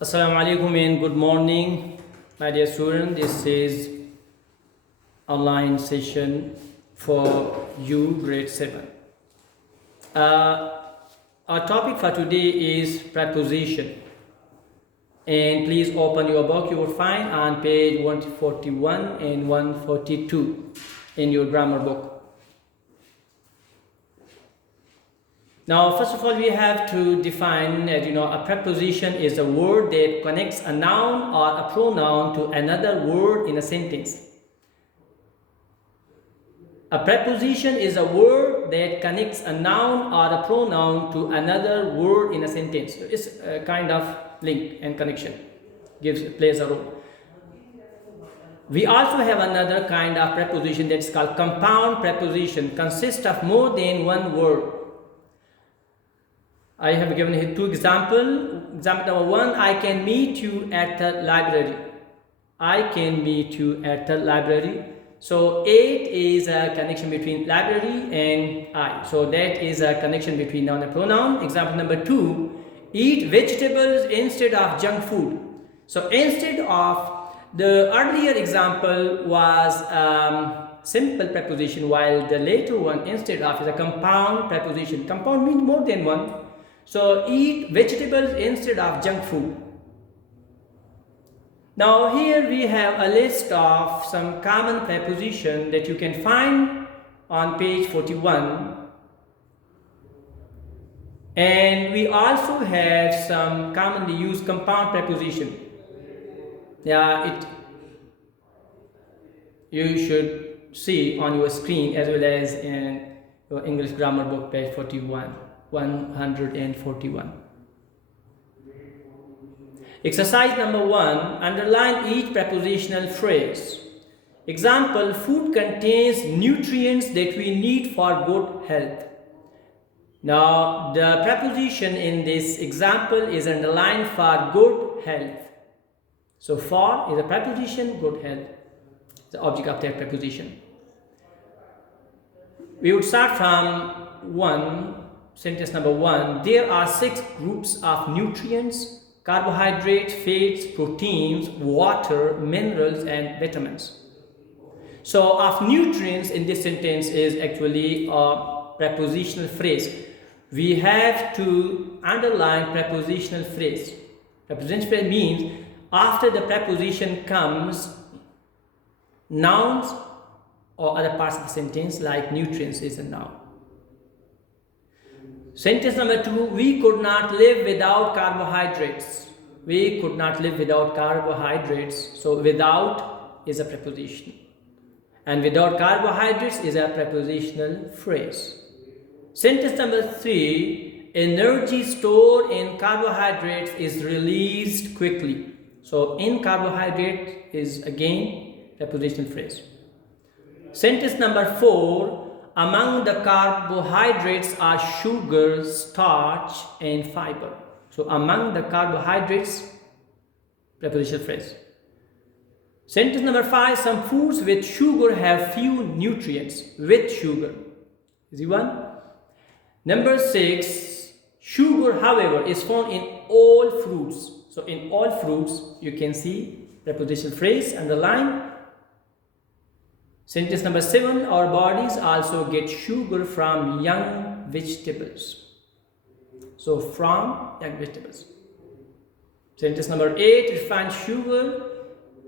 Assalamu alaikum and good morning, my dear student. This is online session for you, grade 7. Our topic for today is preposition. And please open your book. You will find on page 141 and 142 in your grammar book. Now, first of all, we have to define that a preposition is a word that connects a noun or a pronoun to another word in a sentence. A preposition is a word that connects a noun or a pronoun to another word in a sentence. It's a kind of link and connection, plays a role. We also have another kind of preposition that's called compound preposition, consists of more than one word. I have given here two examples. Example number one, I can meet you at the library. I can meet you at the library. So it is a connection between library and I. So that is a connection between noun and pronoun. Example number two, eat vegetables instead of junk food. So instead of, the earlier example was simple preposition, while the later one instead of is a compound preposition. Compound means more than one. So eat vegetables instead of junk food. Now here we have a list of some common prepositions that you can find on page 41. And we also have some commonly used compound preposition. You should see on your screen as well as in your English grammar book, page 141. Exercise number 1, underline each prepositional phrase. Example, food contains nutrients that we need for good health. Now, the preposition in this example is underlined for good health. So, for is a preposition, good health, the object of that preposition. We would start from sentence number 1. There are 6 groups of nutrients: carbohydrates, fats, proteins, water, minerals, and vitamins. So, of nutrients in this sentence is actually a prepositional phrase. We have to underline prepositional phrase. Prepositional phrase means after the preposition comes nouns or other parts of the sentence, like nutrients is a noun. Sentence number 2, we could not live without carbohydrates. We could not live without carbohydrates. So without is a preposition. And without carbohydrates is a prepositional phrase. Sentence number 3, energy stored in carbohydrates is released quickly. So in carbohydrate is again prepositional phrase. Sentence number 4, among the carbohydrates are sugar, starch, and fiber. So among the carbohydrates, prepositional phrase. Sentence number 5, some foods with sugar have few nutrients. With sugar. Easy one. Number 6, sugar, however, is found in all fruits. So in all fruits, you can see prepositional phrase underline. Sentence number 7, our bodies also get sugar from young vegetables. So from young vegetables. Sentence number 8, refined sugar.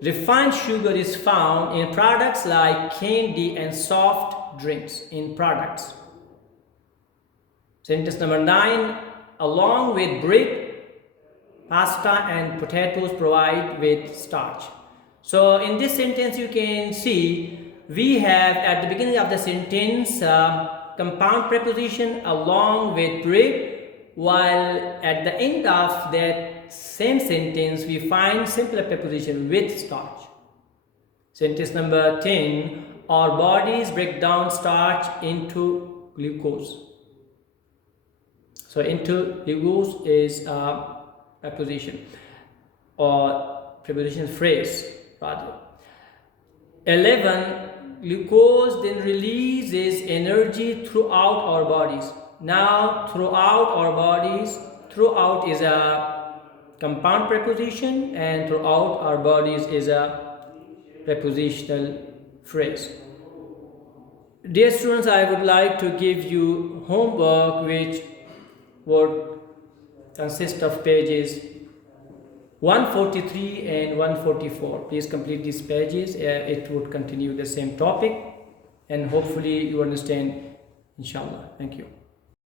Refined sugar is found in products like candy and soft drinks in products. Sentence number 9, along with bread, pasta and potatoes provide with starch. So in this sentence you can see we have at the beginning of the sentence compound preposition along with bread, while at the end of that same sentence we find simpler preposition with starch. Sentence number 10, our bodies break down starch into glucose. So into glucose is a preposition or prepositional phrase rather. 11, glucose then releases energy throughout our bodies. Now throughout our bodies, throughout is a compound preposition, and throughout our bodies is a prepositional phrase. Dear students, I would like to give you homework which would consist of pages 143 and 144. Please complete these pages. It would continue the same topic, and hopefully you understand, inshallah. Thank you.